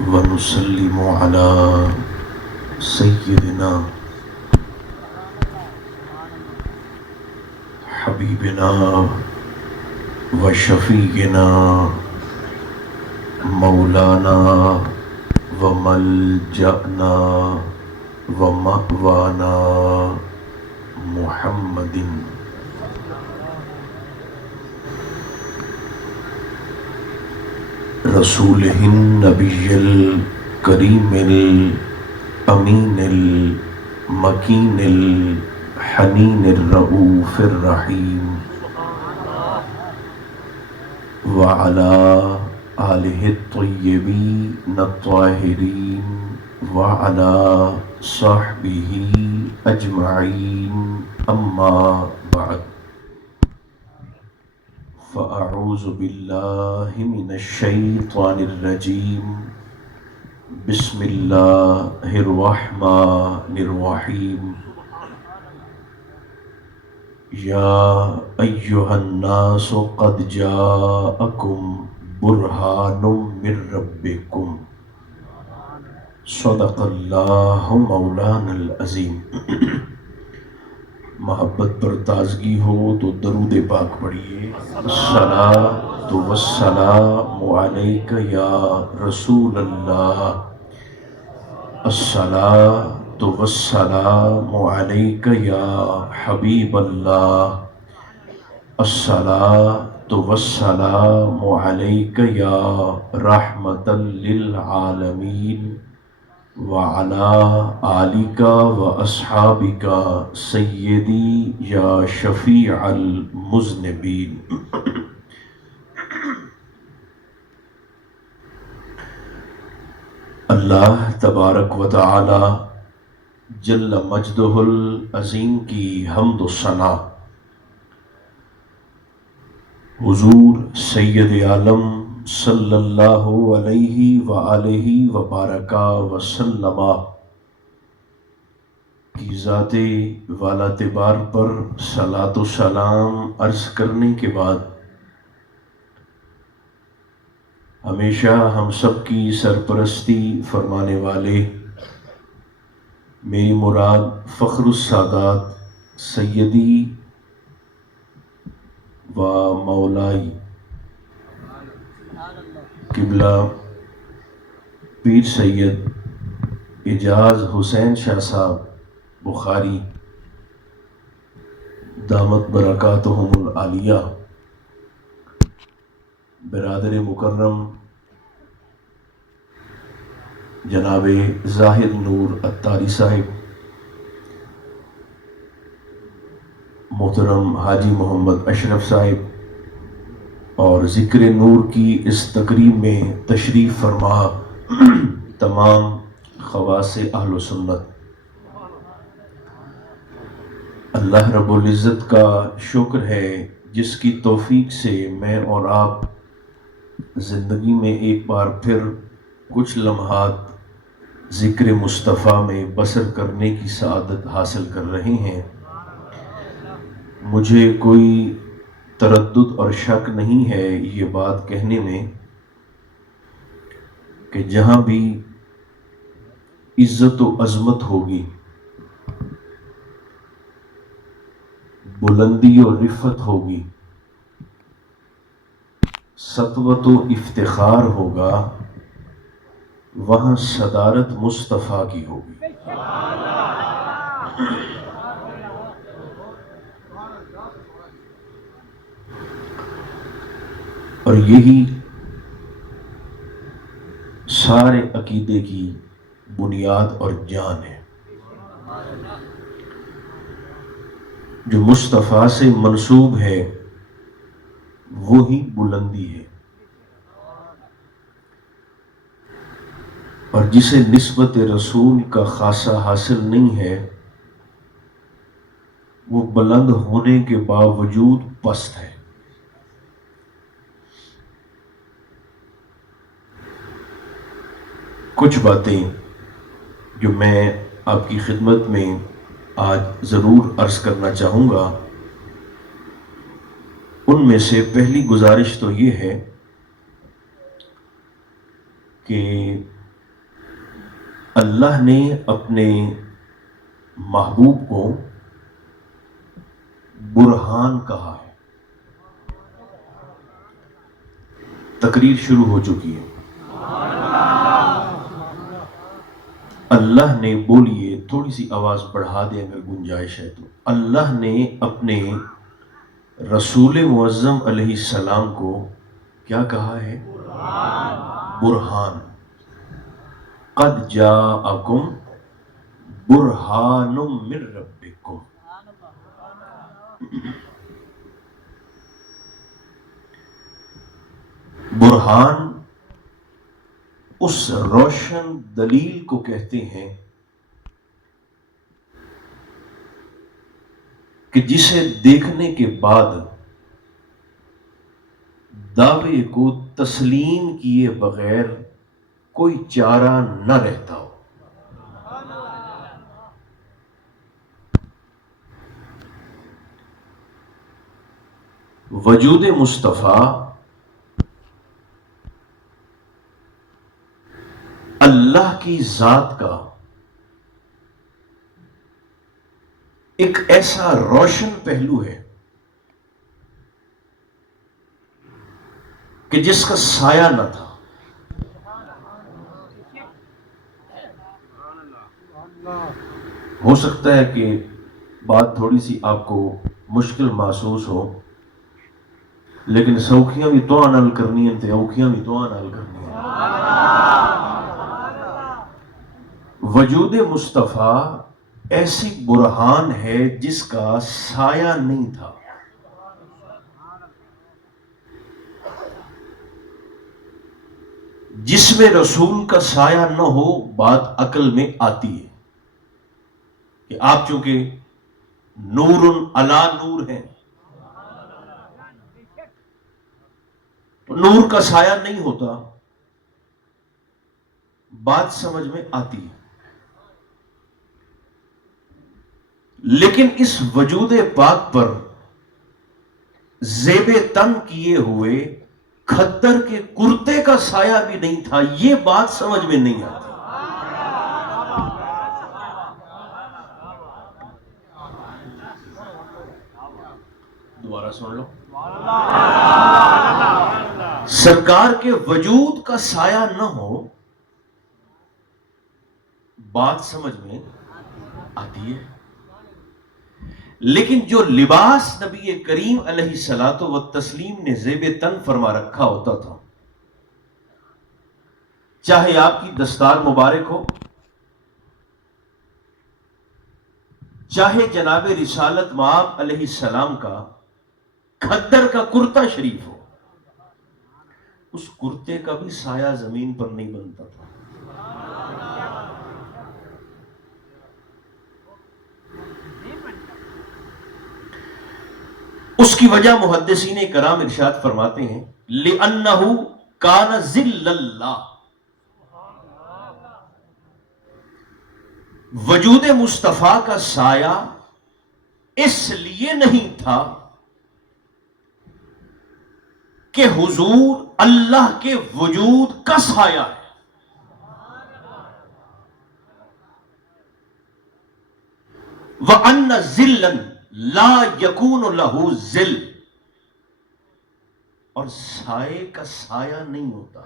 ونسلم على سيدنا حبيبنا وشفيعنا مولانا وملجأنا ومأوانا محمد رسوله النبي الكريم الأمين المكين الحنين الرؤوف الرحيم وعلى آله الطيبين الطاهرين وعلى صحبه أجمعين أما بعد فأعوذ بالله من الشيطان الرجيم بسم الله الرحمن الرحيم يا أيها الناس قد جاءكم برهان من ربكم صدق اللہ مولانا العظیم۔ محبت پر تازگی ہو تو درود پاک پڑھیے۔ الصلاۃ والسلام علیک یا رسول اللہ، الصلاۃ والسلام علیک یا حبیب اللہ، الصلاۃ والسلام علیک یا رحمۃ للعالمین وعلى آلك وأصحابك سيدي يا شفيع المذنبين۔ اللہ تبارک و تعالی جل مجدہ العظیم کی حمد و ثنا حضور سید عالم صلی اللہ علیہ وآلہ وبارک وسلم کی ذات والا تبار پر صلاۃ و سلام عرض کرنے کے بعد ہمیشہ ہم سب کی سرپرستی فرمانے والے میری مراد فخر السادات سیدی و مولائی قبلہ پیر سید اعجاز حسین شاہ صاحب بخاری دامت برکاتہم العالیہ، برادر مکرم جناب زاہد نور اتاری صاحب، محترم حاجی محمد اشرف صاحب، اور ذکر نور کی اس تقریب میں تشریف فرما تمام خواص اہل و سنت، اللہ رب العزت کا شکر ہے جس کی توفیق سے میں اور آپ زندگی میں ایک بار پھر کچھ لمحات ذکر مصطفیٰ میں بسر کرنے کی سعادت حاصل کر رہے ہیں۔ مجھے کوئی تردد اور شک نہیں ہے یہ بات کہنے میں کہ جہاں بھی عزت و عظمت ہوگی، بلندی و رفت ہوگی، سطوت و افتخار ہوگا، وہاں صدارت مصطفیٰ کی ہوگی۔ اور یہی سارے عقیدے کی بنیاد اور جان ہے۔ جو مصطفیٰ سے منسوب ہے وہی بلندی ہے، اور جسے نسبت رسول کا خاصہ حاصل نہیں ہے وہ بلند ہونے کے باوجود پست ہے۔ کچھ باتیں جو میں آپ کی خدمت میں آج ضرور عرض کرنا چاہوں گا، ان میں سے پہلی گزارش تو یہ ہے کہ اللہ نے اپنے محبوب کو برہان کہا ہے. تقریر شروع ہو چکی ہے. اللہ نے، بولیے تھوڑی سی آواز بڑھا دیں اگر گنجائش ہے تو. اللہ نے اپنے رسول معظم علیہ السلام کو کیا کہا ہے؟ برہان. قد جاءکم برہان من ربکم. برہان اس روشن دلیل کو کہتے ہیں کہ جسے دیکھنے کے بعد دعوے کو تسلیم کیے بغیر کوئی چارہ نہ رہتا ہو. وجود مصطفیٰ اللہ کی ذات کا ایک ایسا روشن پہلو ہے کہ جس کا سایہ نہ تھا. ہو سکتا ہے کہ بات تھوڑی سی آپ کو مشکل محسوس ہو، لیکن سوکھیاں بھی تو نال کرنی ہیں تے اوکھیاں بھی تو نال کرنی ہیں. وجود مصطفیٰ ایسی برہان ہے جس کا سایہ نہیں تھا. جس میں رسول کا سایہ نہ ہو بات عقل میں آتی ہے کہ آپ چونکہ نور علی نور ہیں تو نور کا سایہ نہیں ہوتا، بات سمجھ میں آتی ہے. لیکن اس وجود پاک پر زیب تن کیے ہوئے کھدر کے کرتے کا سایہ بھی نہیں تھا. یہ بات سمجھ میں نہیں آتی. دوبارہ سن لو. سرکار کے وجود کا سایہ نہ ہو بات سمجھ میں آتی ہے. لیکن جو لباس نبی کریم علیہ الصلوۃ والتسلیم نے زیب تن فرما رکھا ہوتا تھا، چاہے آپ کی دستار مبارک ہو، چاہے جناب رسالت مآب علیہ السلام کا کھدر کا کرتا شریف ہو، اس کرتے کا بھی سایہ زمین پر نہیں بنتا تھا. اس کی وجہ محدثین کرام ارشاد فرماتے ہیں لِأَنَّهُ كَانَ ظِلَّ اللَّهِ. وجود مصطفیٰ کا سایہ اس لیے نہیں تھا کہ حضور اللہ کے وجود کا سایہ ہے. وَأَنَّ ظِلًّا لَا يَكُونُ لَهُ ظِلٌّ. اور سائے کا سایہ نہیں ہوتا.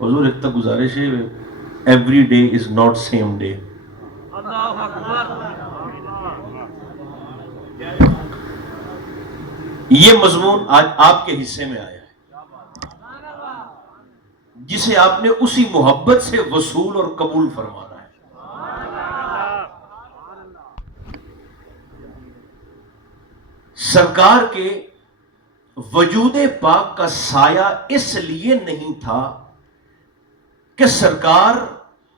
حضور ایک تک گزارش ہے، every day is not same day. یہ مضمون آج آپ کے حصے میں آیا ہے جسے آپ نے اسی محبت سے وصول اور قبول فرمانا ہے. سرکار کے وجود پاک کا سایہ اس لیے نہیں تھا کہ سرکار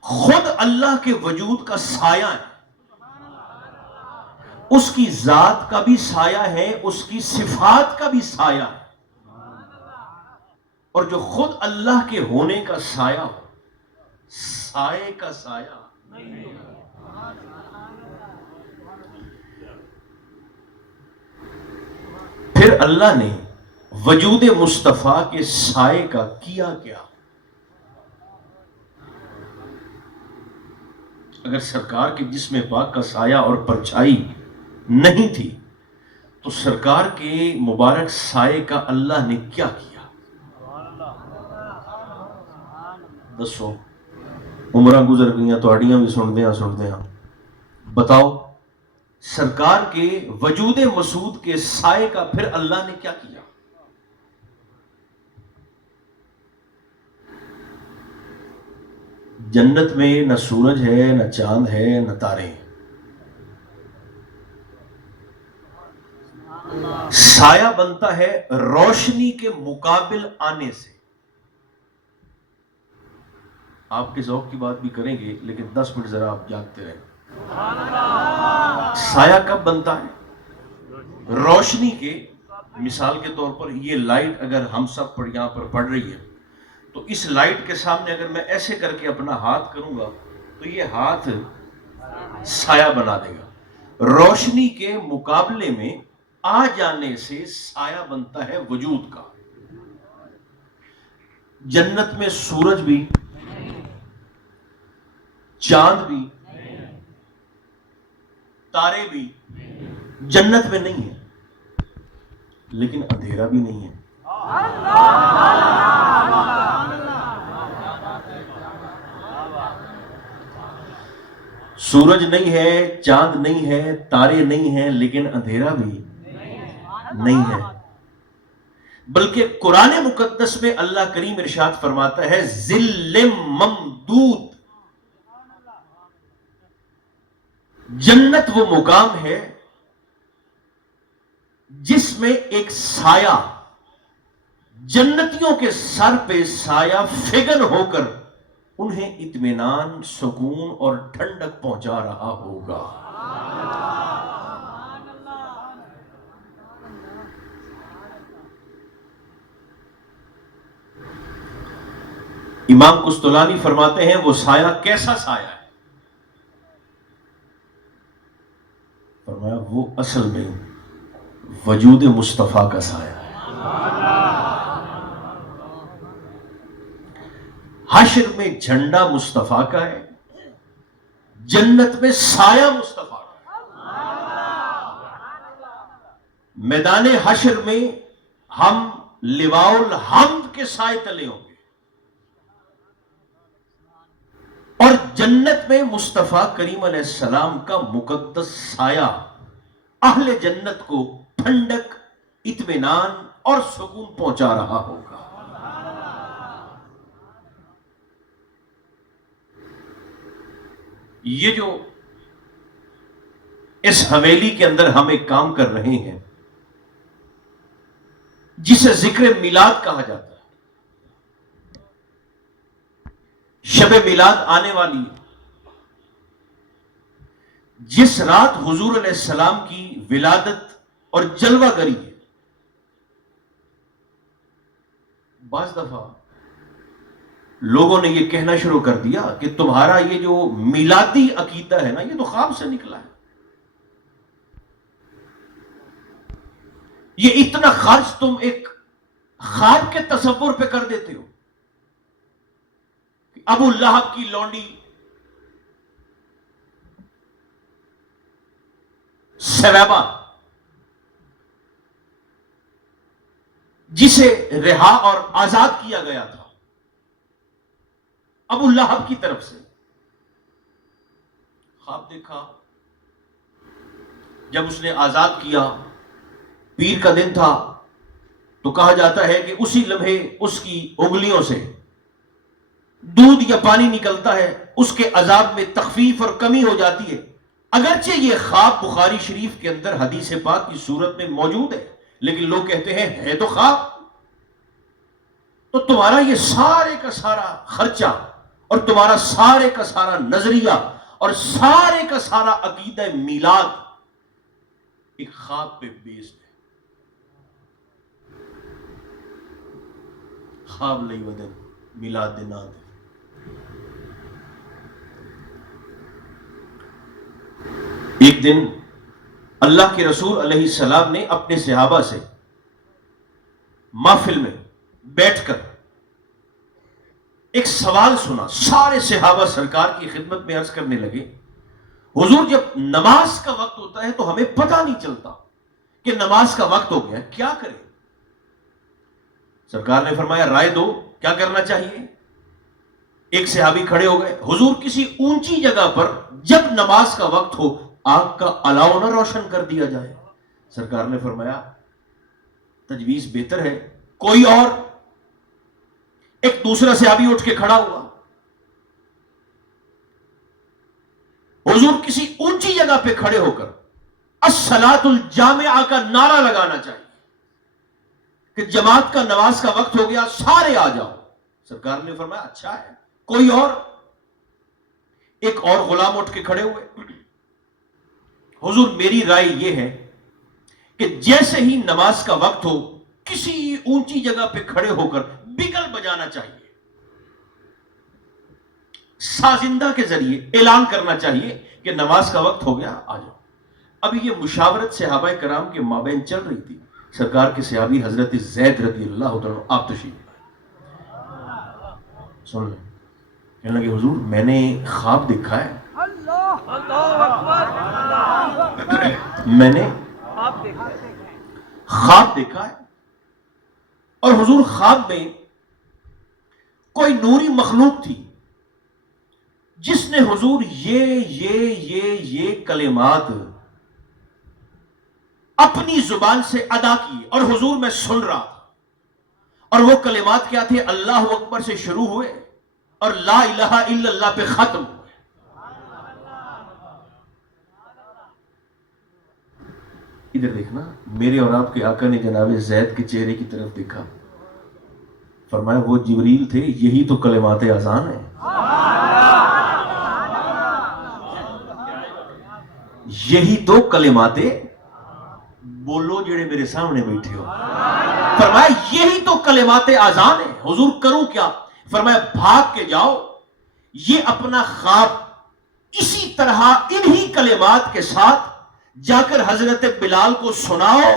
خود اللہ کے وجود کا سایہ ہے. اس کی ذات کا بھی سایہ ہے، اس کی صفات کا بھی سایہ ہے. اور جو خود اللہ کے ہونے کا سایہ ہو، سائے کا سایہ نہیں. پھر پھر اللہ نے وجود مصطفیٰ کے سائے کا کیا کیا؟ اگر سرکار کے جسم پاک کا سایہ اور پرچھائی نہیں تھی تو سرکار کے مبارک سائے کا اللہ نے کیا کیا؟ دسو، عمرہ گزر گئیاں تواڈیاں بھی سن دیاں بتاؤ، سرکار کے وجود مسعود کے سائے کا پھر اللہ نے کیا کیا؟ جنت میں نہ سورج ہے، نہ چاند ہے، نہ تارے ہیں۔ سایہ بنتا ہے روشنی کے مقابل آنے سے۔ آپ کے ذوق کی بات بھی کریں گے لیکن 10 منٹ ذرا آپ جاگتے رہیں۔ سایہ کب بنتا ہے؟ روشنی کے، مثال کے طور پر یہ لائٹ اگر ہم سب پر یہاں پر پڑ رہی ہے تو اس لائٹ کے سامنے اگر میں ایسے کر کے اپنا ہاتھ کروں گا تو یہ ہاتھ سایہ بنا دے گا۔ روشنی کے مقابلے میں آ جانے سے سایہ بنتا ہے وجود کا۔ جنت میں سورج بھی، چاند بھی، تارے بھی جنت میں نہیں ہے، لیکن اندھیرا بھی نہیں ہے۔ سورج نہیں ہے، چاند نہیں ہے، تارے نہیں ہیں، لیکن اندھیرا بھی نہیں ہے۔ بلکہ قرآن مقدس میں اللہ کریم ارشاد فرماتا ہے ظل ممدود۔ جنت وہ مقام ہے جس میں ایک سایہ، جنتیوں کے سر پہ سایہ فگن ہو کر انہیں اطمینان، سکون اور ٹھنڈک پہنچا رہا ہوگا۔ امام قسطلانی فرماتے ہیں وہ سایہ کیسا سایہ ہے؟ فرمایا وہ اصل میں وجود مصطفیٰ کا سایہ ہے۔ حشر میں جھنڈا مصطفیٰ کا ہے، جنت میں سایہ مصطفیٰ کا ہے۔ میدان حشر میں ہم لواء الحمد کے سائے تلے ہوں گے، اور جنت میں مصطفیٰ کریم علیہ السلام کا مقدس سایہ اہل جنت کو ٹھنڈک، اطمینان اور سکون پہنچا رہا ہوگا۔ یہ جو اس حویلی کے اندر ہم ایک کام کر رہے ہیں جسے ذکر میلاد کہا جاتا ہے، شب میلاد آنے والی جس رات حضور علیہ السلام کی ولادت اور جلوہ گری ہے، بعض دفعہ لوگوں نے یہ کہنا شروع کر دیا کہ تمہارا یہ جو میلادی عقیدہ ہے نا، یہ تو خواب سے نکلا ہے، یہ اتنا خرچ تم ایک خواب کے تصور پہ کر دیتے ہو۔ ابو لہب کی لونڈی سویبہ جسے رہا اور آزاد کیا گیا تھا ابو لہب کی طرف سے، خواب دیکھا، جب اس نے آزاد کیا، پیر کا دن تھا، تو کہا جاتا ہے کہ اسی لمحے اس کی انگلیوں سے دودھ یا پانی نکلتا ہے، اس کے عذاب میں تخفیف اور کمی ہو جاتی ہے۔ اگرچہ یہ خواب بخاری شریف کے اندر حدیث پاک کی صورت میں موجود ہے، لیکن لوگ کہتے ہیں ہے تو خواب۔ تو تمہارا یہ سارے کا سارا خرچہ اور تمہارا سارے کا سارا نظریہ اور سارے کا سارا عقیدہ میلاد ایک خواب پہ بیسڈ ہے۔ خواب لئی ودن میلاد دینا دے۔ ایک دن اللہ کے رسول علیہ السلام نے اپنے صحابہ سے محفل میں بیٹھ کر ایک سوال سنا. سارے صحابہ سرکار کی خدمت میں عرض کرنے لگے حضور جب نماز کا وقت ہوتا ہے تو ہمیں پتہ نہیں چلتا کہ نماز کا وقت ہو گیا, کیا کریں؟ سرکار نے فرمایا رائے دو کیا کرنا چاہیے. ایک صحابی کھڑے ہو گئے, حضور کسی اونچی جگہ پر جب نماز کا وقت ہو آگ کا الاؤ نہ روشن کر دیا جائے. سرکار نے فرمایا تجویز بہتر ہے, کوئی اور؟ ایک دوسرا صحابی اٹھ کے کھڑا ہوا, حضور کسی اونچی جگہ پہ کھڑے ہو کر الصلاۃ الجامعہ کا نعرہ لگانا چاہیے کہ جماعت کا نماز کا وقت ہو گیا سارے آ جاؤ. سرکار نے فرمایا اچھا ہے, کوئی اور؟ ایک اور غلام اٹھ کے کھڑے ہوئے, حضور میری رائے یہ ہے کہ جیسے ہی نماز کا وقت ہو کسی اونچی جگہ پہ کھڑے ہو کر بگل بجانا چاہیے, سازندہ کے ذریعے اعلان کرنا چاہیے کہ نماز کا وقت ہو گیا آ جاؤ. ابھی یہ مشاورت صحابہ کرام کے مابین چل رہی تھی. سرکار کے صحابی حضرت زید رضی اللہ عنہ آپ تشریف سن لیں, کہنے لگے حضور میں نے خواب دیکھا ہے, میں نے خواب دیکھا ہے اور حضور خواب میں کوئی نوری مخلوق تھی جس نے حضور یہ کلمات اپنی زبان سے ادا کی اور حضور میں سن رہا تھا, اور وہ کلمات کیا تھے؟ اللہ اکبر سے شروع ہوئے اور لا الہ الا اللہ پہ ختم ہوئے. ادھر دیکھنا, میرے اور آپ کے آقا نے جناب زید کے چہرے کی طرف دیکھا, فرمایا وہ جبریل تھے, یہی تو کلمات اذان ہیں, یہی تو کلمات, بولو جڑے میرے سامنے بیٹھے ہو, فرمایا یہی تو کلمات اذان ہیں. حضور کروں کیا؟ فرمایا بھاگ کے جاؤ, یہ اپنا خواب اسی طرح انہی کلمات کے ساتھ جا کر حضرت بلال کو سناؤ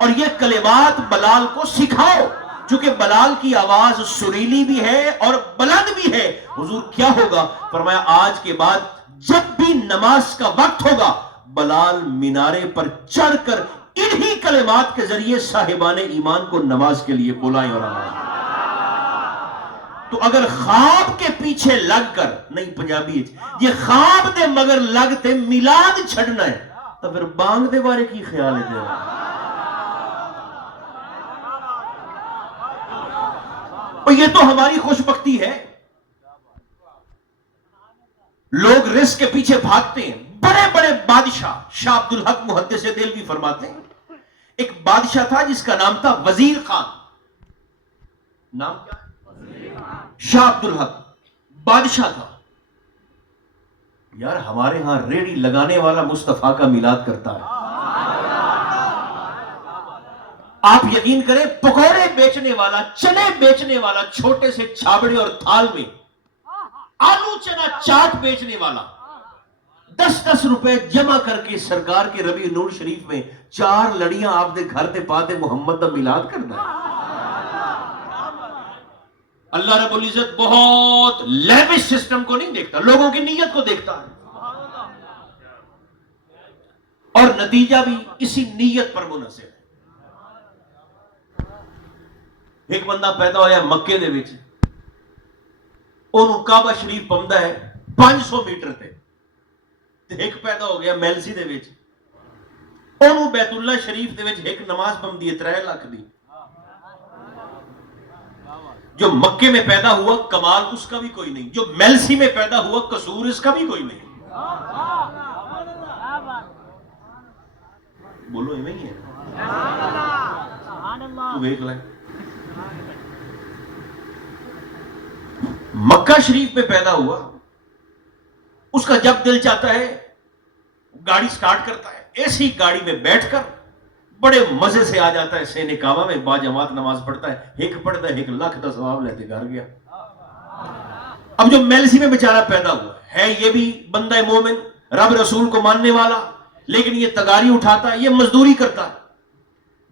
اور یہ کلمات بلال کو سکھاؤ, چونکہ بلال کی آواز سریلی بھی ہے اور بلند بھی ہے. حضور کیا ہوگا؟ فرمایا آج کے بعد جب بھی نماز کا وقت ہوگا بلال مینارے پر چڑھ کر انہی کلمات کے ذریعے صاحبان ایمان کو نماز کے لیے بلائیں اور آمائیں. تو اگر خواب کے پیچھے لگ کر, نہیں پنجابی یہ خواب دے مگر لگتے میلاد چھڑنا ہے تو پھر بانگ دے بارے کی خیال ہے دے بارے. اور یہ تو ہماری خوش بختی ہے, لوگ رزق کے پیچھے بھاگتے ہیں. بڑے بڑے بادشاہ, شاہ عبد الحق محدث دہلوی فرماتے ہیں ایک بادشاہ تھا جس کا نام تھا وزیر خان. نام کیا ہے؟ شاہ عبد الحق بادشاہ تھا. یار ہمارے ہاں ریڑی لگانے والا مصطفیٰ کا میلاد کرتا ہے, آپ یقین کریں پکوڑے بیچنے والا, چنے بیچنے والا, چھوٹے سے چھابڑے اور تھال میں آلو چنا چاٹ بیچنے والا 10-10 روپے جمع کر کے سرکار کے ربیع نور شریف میں 4 لڑیاں آپ دے گھر تے پاتے محمد دا میلاد کرنا ہے. اللہ رب العزت بہت لیوش سسٹم کو نہیں دیکھتا, لوگوں کی نیت کو دیکھتا ہے, اور نتیجہ بھی اسی نیت پر منحصر ہے. ایک بندہ پیدا ہویا مکے دے وچ, انہوں کعبہ شریف پمدا ہے 500 میٹر تے, ایک پیدا ہو گیا میلسی دے وچ, انہوں بیت اللہ شریف دے وچ ایک نماز پمدی ہے 3 لاکھ دی. جو مکے میں پیدا ہوا کمال اس کا بھی کوئی نہیں, جو میلسی میں پیدا ہوا قصور اس کا بھی کوئی نہیں. بولو ایویں ہی ہے, تو دیکھ لیں مکہ شریف میں پیدا ہوا, اس کا جب دل چاہتا ہے گاڑی سٹارٹ کرتا ہے, ایسی گاڑی میں بیٹھ کر بڑے مزے سے آ جاتا ہے سین کعبہ میں, با جماعت نماز پڑھتا ہے, ایک پڑھتا ہے 1 لاکھ کا ثواب لیتے گھر گیا. اب جو میلسی میں بیچارہ پیدا ہوا ہے یہ بھی بندہ مومن, رب رسول کو ماننے والا, لیکن یہ تگاری اٹھاتا ہے, یہ مزدوری کرتا ہے.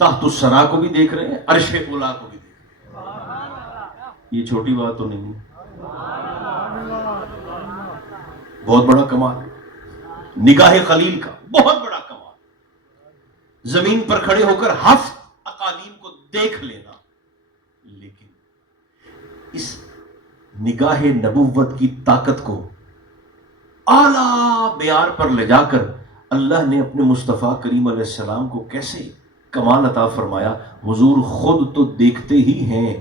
تحت الثرا کو بھی دیکھ رہے ہیں، عرش اولا کو بھی دیکھ رہے ہیں۔ یہ چھوٹی بات تو نہیں، بہت بڑا کمال ہے نگاہ خلیل کا، بہت بڑا کمال۔ زمین پر کھڑے ہو کر ہفت اقالیم کو دیکھ لینا، لیکن اس نگاہ نبوت کی طاقت کو اعلیٰ معیار پر لے جا کر اللہ نے اپنے مصطفیٰ کریم علیہ السلام کو کیسے کمال عطا فرمایا۔ حضور خود تو دیکھتے ہی ہیں،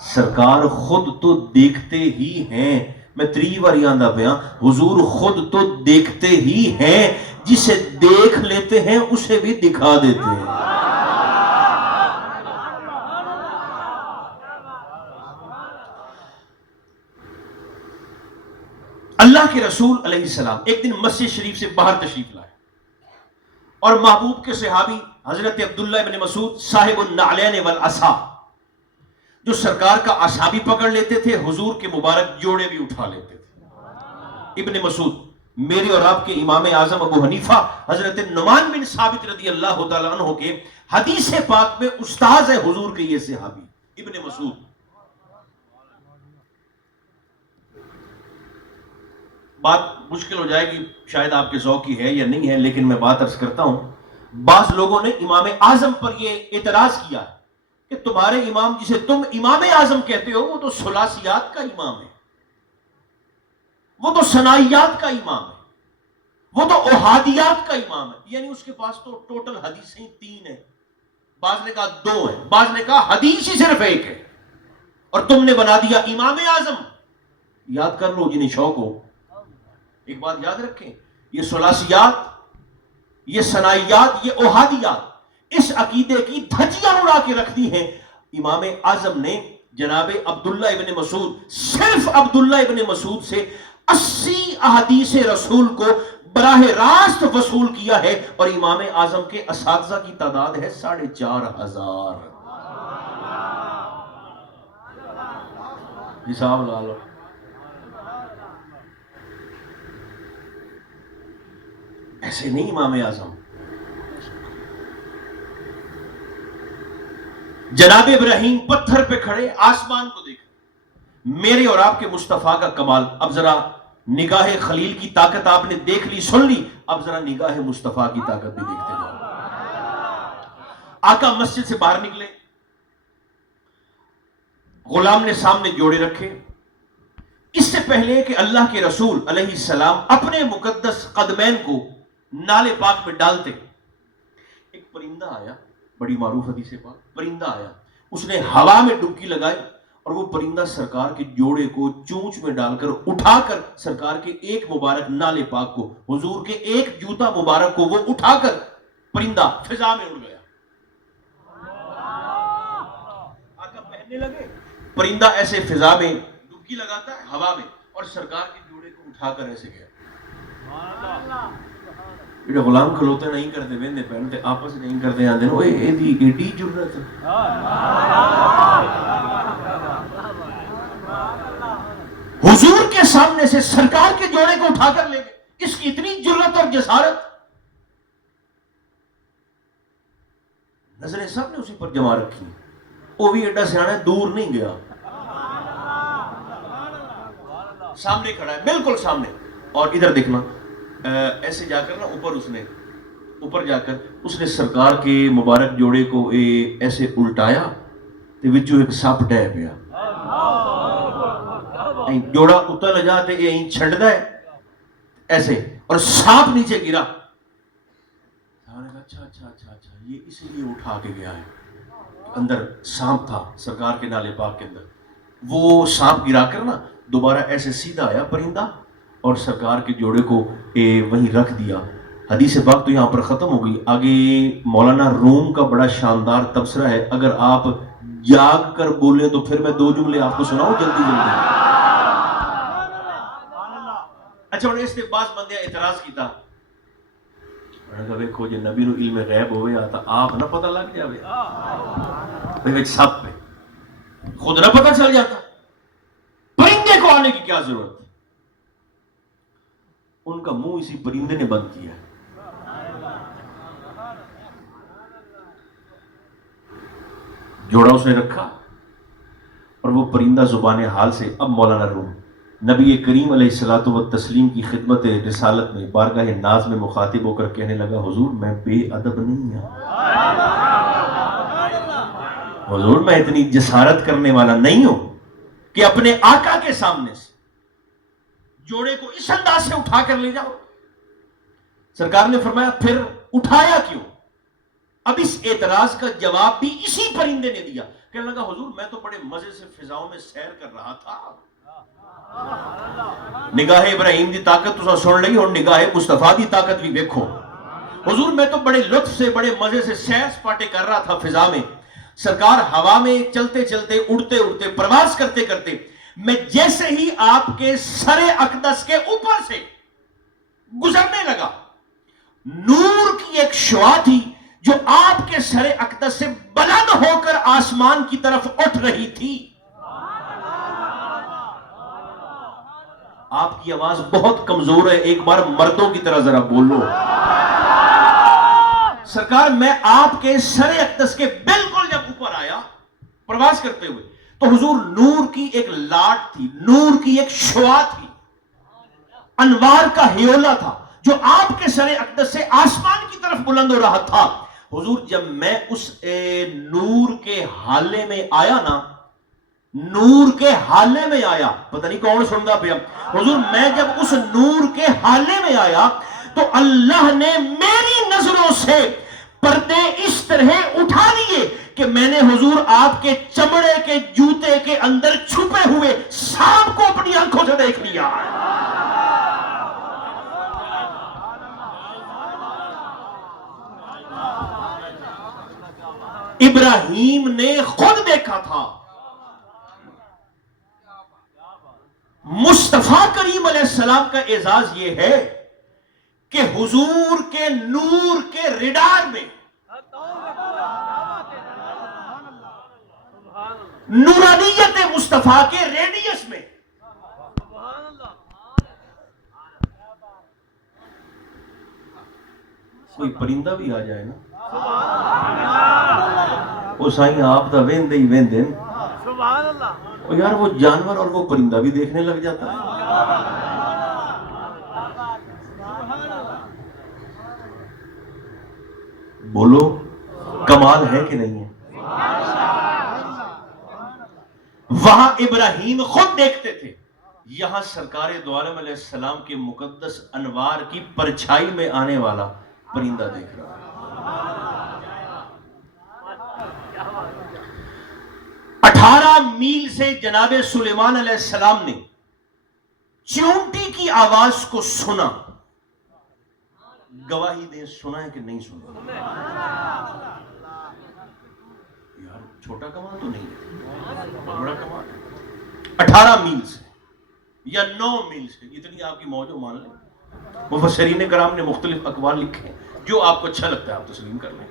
سرکار خود تو دیکھتے ہی ہیں، میں تری باری آندہ پیا، حضور خود تو دیکھتے ہی ہیں، جسے دیکھ لیتے ہیں اسے بھی دکھا دیتے ہیں۔ اللہ کے رسول علیہ السلام ایک دن مسجد شریف سے باہر تشریف لائے اور محبوب کے صحابی حضرت عبداللہ ابن مسعود صاحب النعلین والعصا، جو سرکار کا عصا بھی پکڑ لیتے تھے، حضور کے مبارک جوڑے بھی اٹھا لیتے تھے۔ ابن مسعود میرے اور آپ کے امام اعظم ابو حنیفہ حضرت نعمان بن ثابت رضی اللہ تعالیٰ عنہ کے حدیث پاک میں استاذ ہے حضور کے یہ صحابی ابن مسعود۔ بات مشکل ہو جائے گی، شاید آپ کے ذوق کی ہے یا نہیں ہے، لیکن میں بات عرض کرتا ہوں۔ بعض لوگوں نے امام اعظم پر یہ اعتراض کیا ہے کہ تمہارے امام جسے تم امام اعظم کہتے ہو وہ تو ثلاثیات کا امام ہے، وہ تو ثنائیات کا امام ہے، وہ تو احادیات کا امام ہے، یعنی اس کے پاس تو ٹوٹل حدیثیں 3 ہیں، بعض نے کہا 2 ہیں، بعض نے کہا حدیث ہی صرف 1 ہے، اور تم نے بنا دیا امام اعظم۔ یاد کر لو جنہیں شوق ہو، ایک بات یاد رکھیں، یہ ثلاثیات، یہ ثنائیات، یہ احادیات اس عقیدے کی دھجیاں اڑا کے رکھ دی ہیں۔ امام اعظم نے جناب عبداللہ ابن مسعود، صرف عبداللہ ابن مسعود سے 80 احادیث رسول کو براہ راست وصول کیا ہے، اور امام اعظم کے اساتذہ کی تعداد ہے 4500۔ حساب لا لو۔ ایسے نہیں امام اعظم۔ جناب ابراہیم پتھر پہ کھڑے آسمان کو دیکھ، میرے اور آپ کے مصطفیٰ کا کمال۔ اب ذرا نگاہ خلیل کی طاقت آپ نے دیکھ لی، سن لی، اب ذرا نگاہ مصطفیٰ کی طاقت بھی دیکھتے جاؤ۔ آقا مسجد سے باہر نکلے، غلام نے سامنے جوڑے رکھے، اس سے پہلے کہ اللہ کے رسول علیہ السلام اپنے مقدس قدمین کو نالے پاک میں ڈالتے، ایک پرندہ آیا، بڑی معروف حدیث پاک، پرندہ آیا، اس نے ہوا میں ڈبکی لگائی، اور وہ پرندہ سرکار کے جوڑے کو چونچ میں ڈال کر اٹھا کر سرکار کے ایک مبارک نالے پاک کو، حضور کے ایک جوتا مبارک کو وہ اٹھا کر پرندہ فضا میں اڑ گیا۔ آقا پہننے لگے، پرندہ ایسے فضا میں ڈبکی لگاتا ہے ہوا میں، اور سرکار کے جوڑے کو اٹھا کر ایسے گیا۔ یہ غلام کھلوتے نہیں کرتے، ویندے پہنتے آپس نہیں کرتے، آندے اوئے ایدی ایڈی جرت۔ حضور کے سامنے سے سرکار کے جوڑے کو اٹھا کر لے گئے، اس کی اتنی جرت اور جسارت، نظریں سب نے اسی پر جما رکھی، وہ بھی ایڈا سیانا دور نہیں گیا، سامنے کھڑا ہے، بالکل سامنے۔ اور ادھر دیکھنا، ایسے جا کر نا اوپر جا کر اس نے سرکار کے مبارک جوڑے کو ایسے الٹایا، تے وچوں ایک سپ ڈے پیا، جوڑا اتر لے جاتے یہ چھڑدا ہے ایسے، اور سانپ نیچے گرا۔ اچھا یہ اس لیے اٹھا کے گیا ہے، اندر سانپ تھا سرکار کے نالے پاک کے اندر۔ وہ سانپ گرا کر نا دوبارہ ایسے سیدھا آیا پرندہ، اور سرکار کے جوڑے کو وہیں رکھ دیا۔ حدیث پاک تو یہاں پر ختم ہو گئی، آگے مولانا روم کا بڑا شاندار تبصرہ ہے، اگر آپ جاگ کر بولیں تو پھر میں 2 جملے آپ کو سناؤں جلدی۔ اچھا ہوں اس نے بعض بندے اعتراض کیتا، انہوں نے کہا ویکھو جے نبی نو علم غیب ہوئے آتا آپ نہ پتہ لگ جاوے، ویک سب پہ خود نہ پتہ چل جاتا، پرندے کو آنے کی کیا ضرورت؟ ان کا منہ اسی پرندے نے بند کیا۔ جوڑا اس نے رکھا اور وہ پرندہ زبان حال سے، اب مولانا روم نبی کریم علیہ الصلوۃ والتسلیم کی خدمت رسالت میں بارگاہ ناز میں مخاطب ہو کر کہنے لگا حضور میں بے ادب نہیں ہوں، حضور میں اتنی جسارت کرنے والا نہیں ہوں کہ اپنے آقا کے سامنے سے جوڑے کو اس انداز سے اٹھا کر لے جاؤ۔ سرکار نے فرمایا پھر اٹھایا کیوں؟ اب اس اعتراض کا جواب بھی اسی پرندے نے دیا، کہنے لگا حضور میں تو بڑے مزے سے فضاؤں میں سیر کر رہا تھا، نگاہ ابراہیم دی طاقت تسا سن لئی اور نگاہ مصطفیٰ دی طاقت بھی دیکھو۔ حضور میں تو بڑے لطف سے بڑے مزے سے سیر سپاٹے کر رہا تھا فضا میں۔ سرکار ہوا میں چلتے چلتے اڑتے اڑتے پرواز کرتے کرتے میں جیسے ہی آپ کے سر اقدس کے اوپر سے گزرنے لگا، نور کی ایک شعاع تھی جو آپ کے سر اقدس سے بلند ہو کر آسمان کی طرف اٹھ رہی تھی۔ آپ کی آواز بہت کمزور ہے، ایک بار مردوں کی طرح ذرا بولو۔ سرکار میں آپ کے سر اقدس کے بالکل جب اوپر آیا پرواز کرتے ہوئے تو حضور نور کی ایک لاٹ تھی، نور کی ایک شعاع تھی، انوار کا ہیولا تھا جو آپ کے سر اقدس سے آسمان کی طرف بلند ہو رہا تھا۔ حضور جب میں اس نور کے حالے میں آیا نا، نور کے حالے میں آیا، پتہ نہیں کون سنتا پیا، حضور میں جب اس نور کے حالے میں آیا تو اللہ نے میری نظروں سے پردے اس طرح اٹھا دیے کہ میں نے حضور آپ کے چمڑے کے جوتے کے اندر چھپے ہوئے سانپ کو اپنی آنکھوں سے دیکھ لیا۔ ابراہیم نے خود دیکھا تھا، مصطفیٰ کریم علیہ السلام کا اعزاز یہ ہے کہ حضور کے نور کے ریڈار میں، نورانیت مصطفیٰ کے ریڈیس میں کوئی پرندہ بھی آ جائے نا، وہ سائیں آپ دا ویندے ہی ویندے اور یار وہ جانور اور وہ پرندہ بھی دیکھنے لگ جاتا ہے۔ بولو کمال ہے کہ نہیں ہے؟ وہاں ابراہیم خود دیکھتے تھے، یہاں سرکار دو عالم علیہ السلام کے مقدس انوار کی پرچھائی میں آنے والا پرندہ دیکھ رہا ہے۔ 18 میل سے جناب سلیمان علیہ السلام نے چونٹی کی آواز کو سنا، گواہی دیں سنا ہے کہ نہیں سنا؟ یار چھوٹا کمال تو نہیں ہے، بڑا کمال ہے۔ 18 میل سے یا 9 میل سے، اتنی آپ کی موجو مان لیں۔ مفسرین کرام نے مختلف اقوال لکھے ہیں، جو آپ کو اچھا لگتا ہے آپ تسلیم کر لیں۔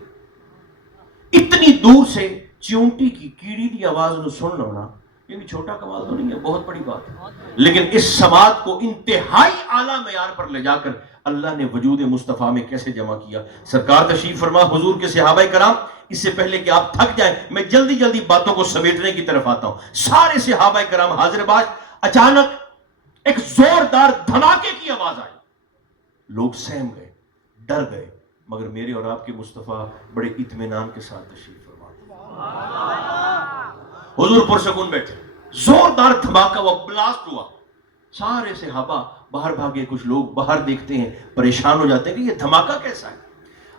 اتنی دور سے چونٹی کی کیڑی کی آواز نو سن لونا، یہ بھی چھوٹا کمال تو نہیں ہے، بہت بڑی بات ہے۔ لیکن اس سماعت کو انتہائی اعلیٰ معیار پر لے جا کر اللہ نے وجود مصطفیٰ میں کیسے جمع کیا۔ سرکار تشریف فرما، حضور کے صحابہ کرام، اس سے پہلے کہ آپ تھک جائیں میں جلدی جلدی باتوں کو سمیٹنے کی طرف آتا ہوں۔ سارے صحابہ کرام حاضر باش، اچانک ایک زوردار دھماکے کی آواز آئی، لوگ سہم گئے، ڈر گئے، مگر میرے اور آپ کے مصطفیٰ بڑے اطمینان کے ساتھ تشریف فرما۔ حضور پرسکون بیٹھے، زوردار دھماکہ ہوا، بلاسٹ ہوا، سارے صحابہ باہر بھاگے، کچھ لوگ باہر دیکھتے ہیں، پریشان ہو جاتے ہیں کہ یہ دھماکہ کیسا ہے۔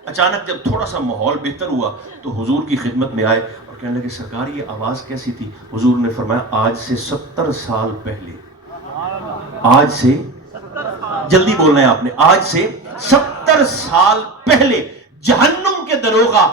اچانک جب تھوڑا سا ماحول بہتر ہوا تو حضور کی خدمت میں آئے اور کہنے لگے سرکار یہ آواز کیسی تھی؟ حضور نے فرمایا آج سے 70 سال پہلے، آج سے جلدی بولنا ہے آپ نے، آج سے 70 سال پہلے جہنم کے دروغہ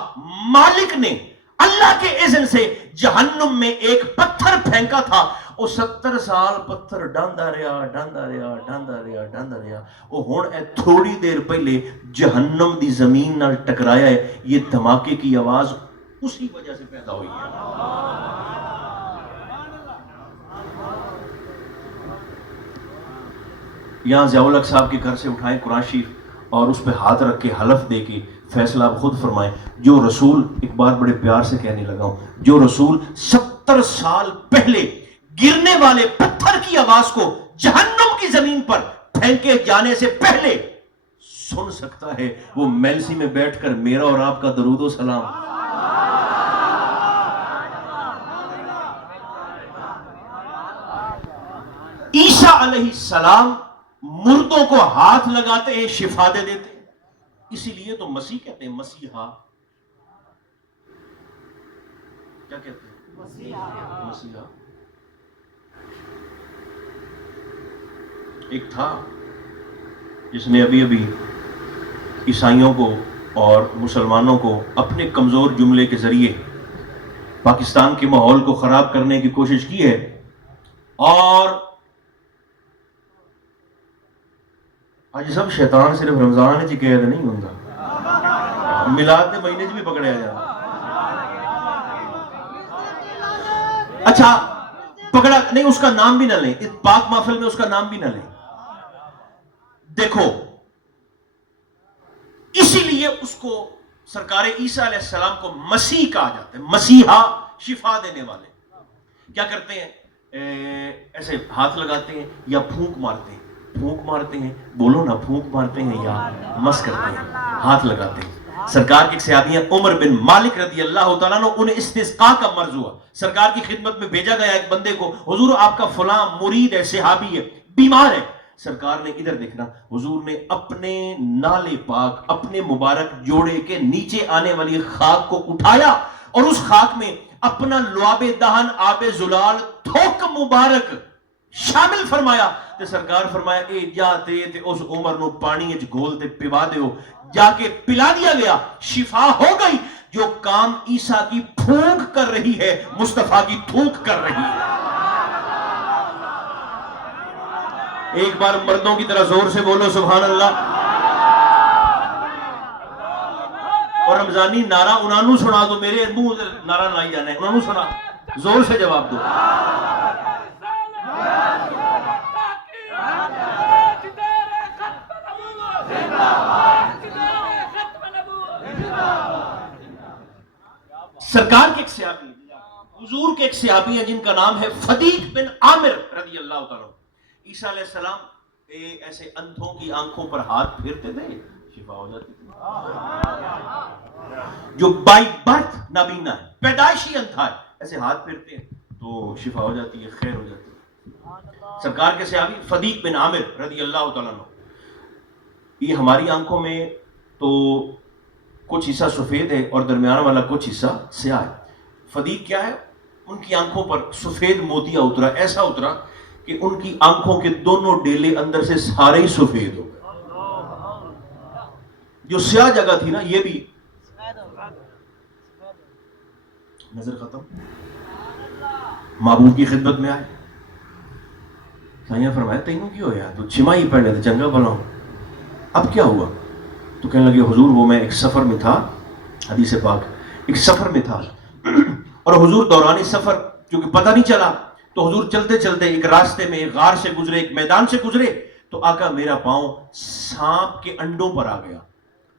مالک نے اللہ کے اذن سے جہنم میں ایک پتھر پھینکا تھا، وہ 70 سال پتھر ڈاندا رہا ڈاندا رہا ڈاندا رہا ڈاندا رہا، وہ ہن اے تھوڑی دیر پہلے جہنم دی زمین نال ٹکرایا ہے۔ یہ دھماکے کی آواز اسی وجہ سے پیدا ہوئی ہے۔ یہاں ضیاء الحق صاحب کے گھر سے اٹھائیں قرآن شریف اور اس پہ ہاتھ رکھ کے حلف دے کے فیصلہ آپ خود فرمائیں. جو رسول، ایک بات بڑے پیار سے کہنے لگا ہوں، جو رسول 70 سال پہلے گرنے والے پتھر کی آواز کو جہنم کی زمین پر پھینکے جانے سے پہلے سن سکتا ہے، وہ میلسی میں بیٹھ کر میرا اور آپ کا درود و سلام. عیسیٰ علیہ السلام مردوں کو ہاتھ لگاتے ہیں، شفا دے دیتے ہیں. اسی لیے تو مسیح کہتے ہیں مسیحا. کیا کہتے ہیں؟ مسیحا. ایک تھا جس نے ابھی عیسائیوں کو اور مسلمانوں کو اپنے کمزور جملے کے ذریعے پاکستان کے ماحول کو خراب کرنے کی کوشش کی ہے. اور آج سب شیطان صرف رمضان چ قید نہیں ہوتا، میلاد کے مہینے چ بھی پکڑیا جاتا. اچھا پکڑا نہیں، اس کا نام بھی نہ لیں، اس پاک محفل میں اس کا نام بھی نہ لیں. دیکھو اسی لیے اس کو سرکار عیسیٰ علیہ السلام کو مسیح کہا جاتا ہے. مسیحا، شفا دینے والے. کیا کرتے ہیں؟ ایسے ہاتھ لگاتے ہیں یا پھونک مارتے ہیں. پھونک مارتے ہیں، بولو نا، پھونک مارتے ہیں یا مس کرتے ہیں؟ ہاتھ لگاتے ہیں. سرکار کے صحابی ہیں عمر بن مالک رضی اللہ تعالیٰ عنہ، انہیں استسقاء کا مرض ہوا. سرکار کی خدمت میں بھیجا گیا ایک بندے کو، حضور آپ کا فلاں مرید ہے، صحابی ہے، بیمار ہے. سرکار نے ادھر دیکھنا، حضور نے اپنے نالے پاک، اپنے مبارک جوڑے کے نیچے آنے والی خاک کو اٹھایا اور اس خاک میں اپنا لعاب دہن آب زلال تھوک مبارک شامل فرمایا. تے سرکار فرمایا اے جا تے اس عمر نو پانی اچ گھول تے پوا دیو. جا کے پلا دیا گیا، شفا ہو گئی. جو کام عیسیٰ کی پھونک کر رہی ہے، مصطفیٰ کی تھوک کر رہی ہے. ایک بار مردوں کی طرح زور سے بولو سبحان اللہ. اور رمضانی نعرہ انہوں سنا دو، میرے منہ نعرہ لائی جانا ہے، انہوں سنا، زور سے جواب دو. سرکار کے ایک صحابی، حضور کے ایک صحابی ہیں جن کا نام ہے فدیق بن عامر رضی اللہ تعالیٰ. عیسیٰ علیہ السلام ایسے اندھوں کی آنکھوں پر ہاتھ پھیرتے تھے، شفا ہو جاتی تھی. جو بائی برتھ نابینا ہے، پیدائشی اندھا ہے، ایسے ہاتھ پھیرتے ہیں تو شفا ہو جاتی ہے، خیر ہو جاتی ہے. سرکار کے صحابی فدیق بن عامر رضی اللہ تعالیٰ عنہ. یہ ہماری آنکھوں میں تو کچھ حصہ سفید ہے اور درمیان والا کچھ حصہ سیاہ ہے. فدیق کیا ہے؟ ان کی آنکھوں پر سفید موتیا اترا، ایسا اترا کہ ان کی آنکھوں کے دونوں ڈیلے اندر سے سارے ہی سفید ہو گئے. جو سیاہ جگہ تھی نا، یہ بھی نظر ختم. محبوب کی خدمت میں آئے، سائیاں فرمایا تینوں کی ہویا؟ تو چھمائی پڑھ لیتے چنگا بھلا ہوں. اب کیا ہوا؟ تو کہنے لگے حضور وہ میں ایک سفر میں تھا، حدیث پاک، ایک سفر میں تھا اور حضور دوران سفر کیونکہ پتہ نہیں چلا تو حضور چلتے چلتے ایک راستے میں ایک غار سے گزرے، ایک میدان سے گزرے تو آقا میرا پاؤں سانپ کے انڈوں پر آ گیا.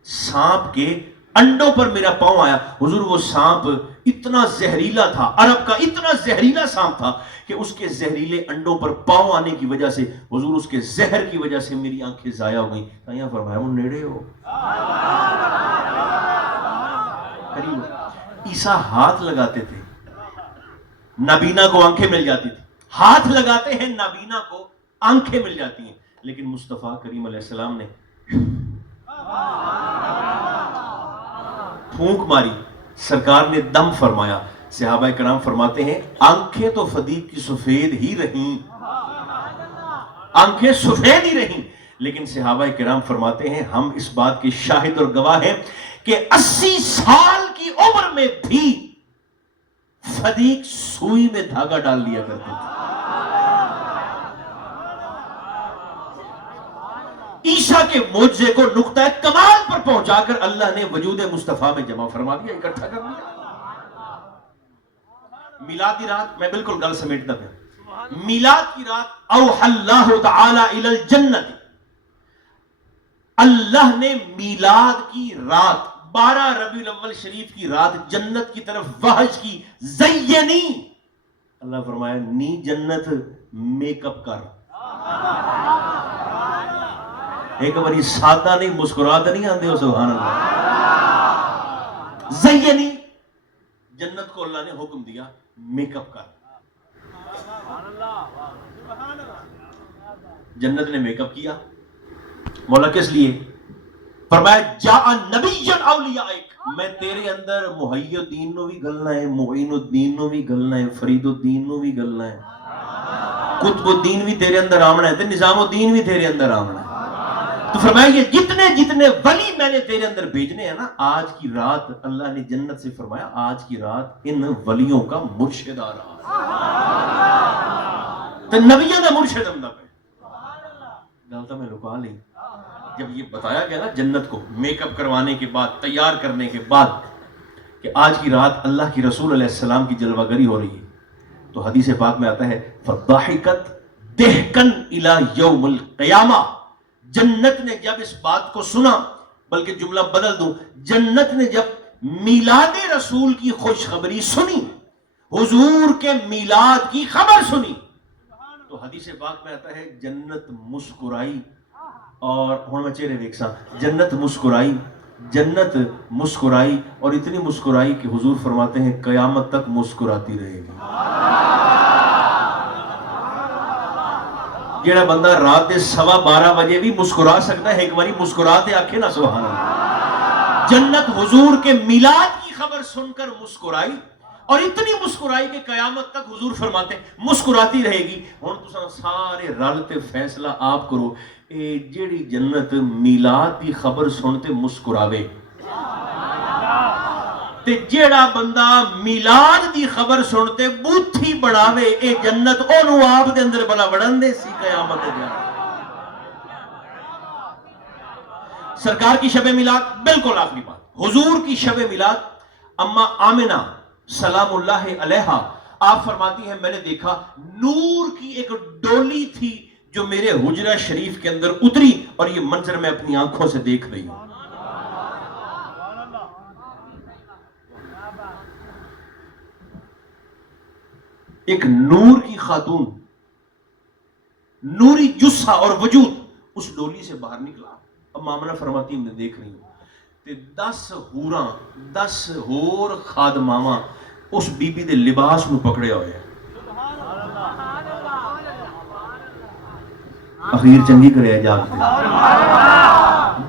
سانپ کے انڈوں پر میرا پاؤں آیا. حضور وہ سانپ اتنا زہریلا تھا، عرب کا اتنا زہریلا سانپ تھا کہ اس کے زہریلے انڈوں پر پاؤں آنے کی وجہ سے حضور اس کے زہر کی وجہ سے میری آنکھیں ضائع ہو گئیں. کہاں فرمایا وہ نیڑے ہو، قریب. عیسیٰ ہاتھ لگاتے تھے، نابینا کو آنکھیں مل جاتی تھی. ہاتھ لگاتے ہیں، نابینا کو آنکھیں مل جاتی ہیں. لیکن مصطفیٰ کریم علیہ السلام نے پھونک ماری، سرکار نے دم فرمایا. صحابہ کرام فرماتے ہیں آنکھیں تو فدیق کی سفید ہی رہیں، آنکھیں سفید ہی رہیں. لیکن صحابہ کرام فرماتے ہیں ہم اس بات کے شاہد اور گواہ ہیں کہ 80 سال کی عمر میں بھی فدیق سوئی میں دھاگا ڈال لیا کرتے تھے. عیسیٰ کے معجزے کو نقطہ کمال پر پہنچا کر اللہ نے وجود مصطفیٰ میں جمع فرما دیا، اکٹھا کر دیا. میلاد کی رات، میں بالکل گل سمیٹتا پہ، میلاد کی رات اوحى اللہ تعالی الی الجنت، اللہ نے میلاد کی رات 12 ربیع الاول شریف کی رات جنت کی طرف وحش کی زینی، اللہ فرمایا نی جنت میک اپ کر. ایک باری سادہ نہیں مسکرات نہیں آندے ہو سبحان اللہ. زینی جنت کو اللہ نے حکم دیا میک اپ کر. جنت نے میک اپ کیا. مولا کس لیے؟ فرمایا جاء نبی اولیائک، میں تیرے اندر محی الدین نو بھی گلنا ہے، معین الدین نو بھی گلنا ہے، فرید الدین نو بھی گلنا ہے، قطب الدین بھی تیرے اندر آمنا ہے، تے نظام الدین بھی تیرے اندر آمنا ہے. تو فرمایا یہ جتنے جتنے ولی میں نے تیرے اندر بھیجنے ہیں نا، آج کی رات اللہ نے جنت سے فرمایا آج کی رات ان ولیوں کا مرشد آ رہا تو نبیوں کا مرشد ہم پہ غلطہ میں لکا لی. جب یہ بتایا گیا نا جنت کو میک اپ کروانے کے بعد، تیار کرنے کے بعد کہ آج کی رات اللہ کی رسول علیہ السلام کی جلوہ گری ہو رہی ہے، تو حدیث پاک میں آتا ہے فضاحکت دہکن الی یوم القیامہ. جنت نے جب اس بات کو سنا، بلکہ جملہ بدل دوں، جنت نے جب میلاد رسول کی خوشخبری سنی، حضور کے میلاد کی خبر سنی، تو حدیث پاک میں آتا ہے جنت مسکرائی. اور ہن میں چہرے دیکھ سا، جنت مسکرائی، جنت مسکرائی اور اتنی مسکرائی کہ حضور فرماتے ہیں قیامت تک مسکراتی رہے گی. جیڑا بندہ رات دے 12:15 بجے بھی مسکرا سکتا ہے، ایک باری مسکراتے آکھے نا سبحان اللہ. جنت حضور کے میلاد کی خبر سن کر مسکرائی، اور اتنی مسکرائی کہ قیامت تک حضور فرماتے ہیں مسکراتی رہے گی. ہن تساں سارے رل تے فیصلہ آپ کرو، اے جیڑی جنت میلاد کی خبر سنتے مسکراوے تے جیڑا بندہ میلاد دی خبر سنتے بوتھی بڑھاوے، اے جنت اونوں آپ دے اندر بلا بڑھن دے سی قیامت دے. سرکار کی شب میلاد بالکل آخری بات، حضور کی شب میلاد اما آمنہ سلام اللہ علیہا آپ فرماتی ہیں میں نے دیکھا نور کی ایک ڈولی تھی جو میرے حجرہ شریف کے اندر اتری، اور یہ منظر میں اپنی آنکھوں سے دیکھ رہی ہوں. ایک نور کی خاتون، نوری جسہ اور وجود اس ڈولی سے باہر نکلا. اب معاملہ فرماتی میں دیکھ رہی ہوں تے 10 ہوراں 10 ہور خادماواں اس بی بی دے لباس نو پکڑے ہوئے. اخیر چنگی کرے جاگتے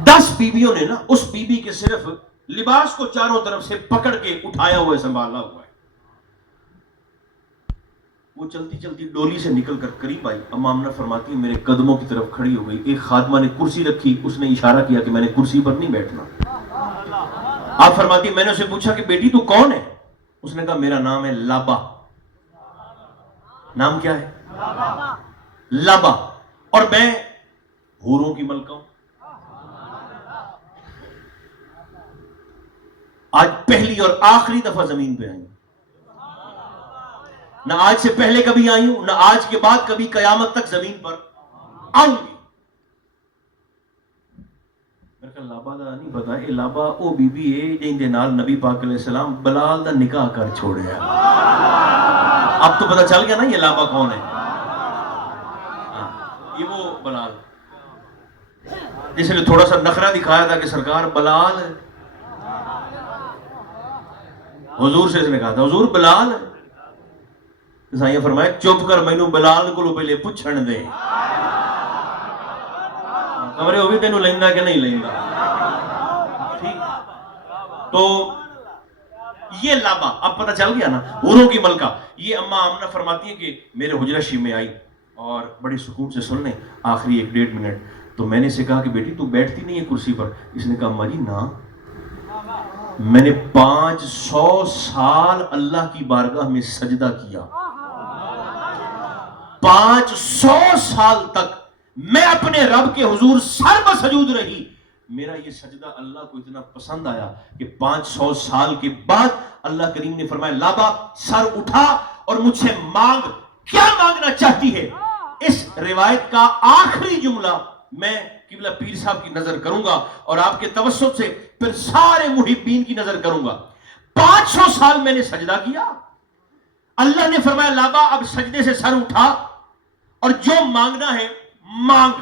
10 بیویوں نے نا اس بی بی کے صرف لباس کو چاروں طرف سے پکڑ کے اٹھایا ہوا ہے، سنبھالا ہوا ہے. وہ چلتی چلتی ڈولی سے نکل کر قریب آئی. اما آمنہ فرماتی میرے قدموں کی طرف کھڑی ہو گئی. ایک خادمہ نے کرسی رکھی، اس نے اشارہ کیا کہ میں نے کرسی پر نہیں بیٹھنا. آپ فرماتی میں نے اسے پوچھا کہ بیٹی تو کون ہے؟ اس نے کہا میرا نام ہے لابا. نام کیا ہے؟ لابا، اور میں حوروں کی ملکہ ہوں. آج پہلی اور آخری دفعہ زمین پہ آئی ہوں، نہ آج سے پہلے کبھی آئی ہوں، نہ آج کے بعد کبھی قیامت تک زمین پر آؤں گی. میرے کہا لابا دا نہیں پتا، اے لابا او بی بی ہے جن دے نال نبی پاک علیہ السلام بلال دا نکاح کر چھوڑیا. اب تو پتا چل گیا نا یہ لابا کون ہے. یہ وہ بلال جس نے تھوڑا سا نخرہ دکھایا تھا کہ سرکار بلال ہے. حضور سے اس نے کہا تھا حضور بلال ہے. عیسائیہ فرمایا چپ کر مینوں بلال کو پہلے پوچھن دے. خبرے وہ بھی تینوں لیندا کہ نہیں لیندا. ٹھیک تو یہ لابا اب پتہ چل گیا نا حوروں کی ملکہ. یہ اما آمنہ فرماتی ہے کہ میرے حجرہ شریف میں آئی اور بڑی سکون سے سن لیں آخری 1-1.5 منٹ. تو میں نے اسے کہا کہ بیٹی تو بیٹھتی نہیں ہے کرسی پر. اس نے کہا اما جی نا، میں نے 500 سال اللہ کی بارگاہ میں سجدہ کیا. 500 سال تک میں اپنے رب کے حضور سر بسجود رہی. میرا یہ سجدہ اللہ کو اتنا پسند آیا کہ 500 سال کے بعد اللہ کریم نے فرمایا لابا سر اٹھا اور مجھ سے مانگ، کیا مانگنا چاہتی ہے. اس روایت کا آخری جملہ میں قبلہ پیر صاحب کی نظر کروں گا اور آپ کے توسط سے پھر سارے محبین کی نظر کروں گا. 500 سال میں نے سجدہ کیا. اللہ نے فرمایا لابا اب سجدے سے سر اٹھا اور جو مانگنا ہے مانگ.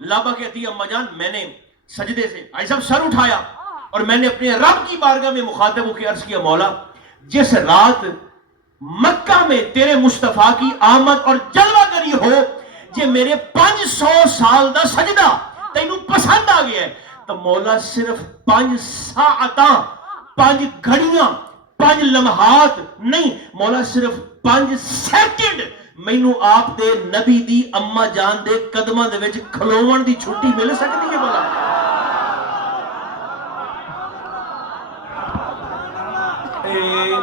لابا کہتی ہے اما جان میں نے سجدے سے بھائی صاحب سر اٹھایا اور میں نے اپنے رب کی بارگاہ میں مخاطب ہو کے عرض کیا مولا جس رات مکہ میں تیرے مصطفیٰ کی آمد اور جلوہ گری ہو یہ میرے 500 سال دا سجدہ تینوں پسند آ گیا ہے تو مولا صرف 5 ساعتاں 5 گھڑیاں 5 لمحات نہیں مولا صرف 5 سیکنڈ مینوں آپ دے نبی دی اما جان دے قدماں دے وچ کھلوون دی چھٹی مل سکتی ہے بولا.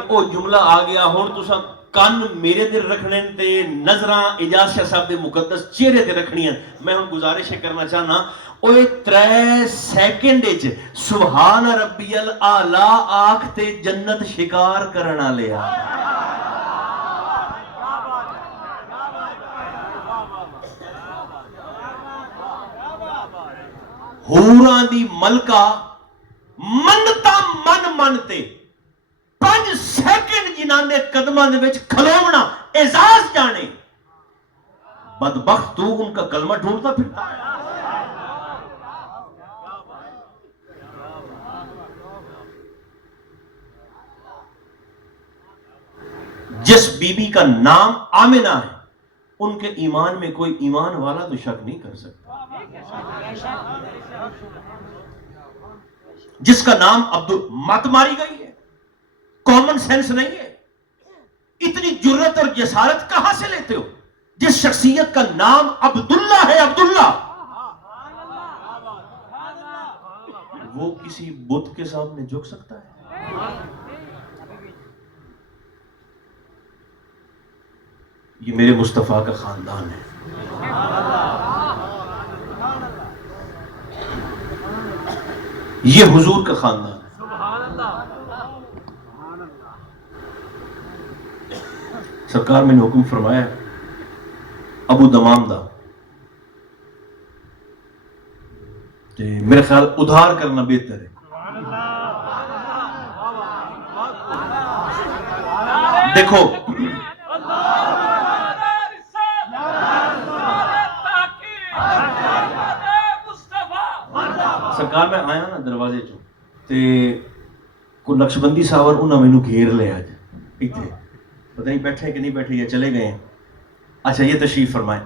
او جملہ آ گیا ہن تساں کان میرے تے رکھنے تے نظراں اجاز شاہ صاحب دے مقدس چہرے تے رکھنیاں. میں ہن گزارش کرنا چاہنا اوے 3 سیکنڈ وچ سبحان ربی الاعلی آکھ تے جنت شکار کرن والے آ. حوراں دی ملکہ منتا من منتے 5 سیکنڈ جنہاں دے قدماں دے وچ کھلونا اعزاز جانے بدبخت تو ان کا کلمہ ڈھونڈتا پھرتا ہے. جس بی بی کا نام آمنہ ہے ان کے ایمان میں کوئی ایمان والا تو شک نہیں کر سکتا. جس کا نام مت ماری گئی ہے کامن سینس نہیں ہے. اتنی جرت اور جسارت کہاں سے لیتے ہو؟ جس شخصیت کا نام عبداللہ ہے عبداللہ وہ کسی بت کے سامنے جھک سکتا ہے؟ یہ میرے مصطفیٰ کا خاندان ہے. یہ حضور کا خاندان ہے. سرکار میں نے حکم فرمایا ابو دمام دا میرے خیال ادھار کرنا بہتر ہے. دیکھو سرکار میں آیا نا دروازے چوں تے کو نقشبندی صاحب انہاں مینوں گھیر لے اج ایتھے پتہ نہیں بیٹھے کہ نہیں بیٹھے یا چلے گئے ہیں. اچھا یہ تشریف فرمائیں.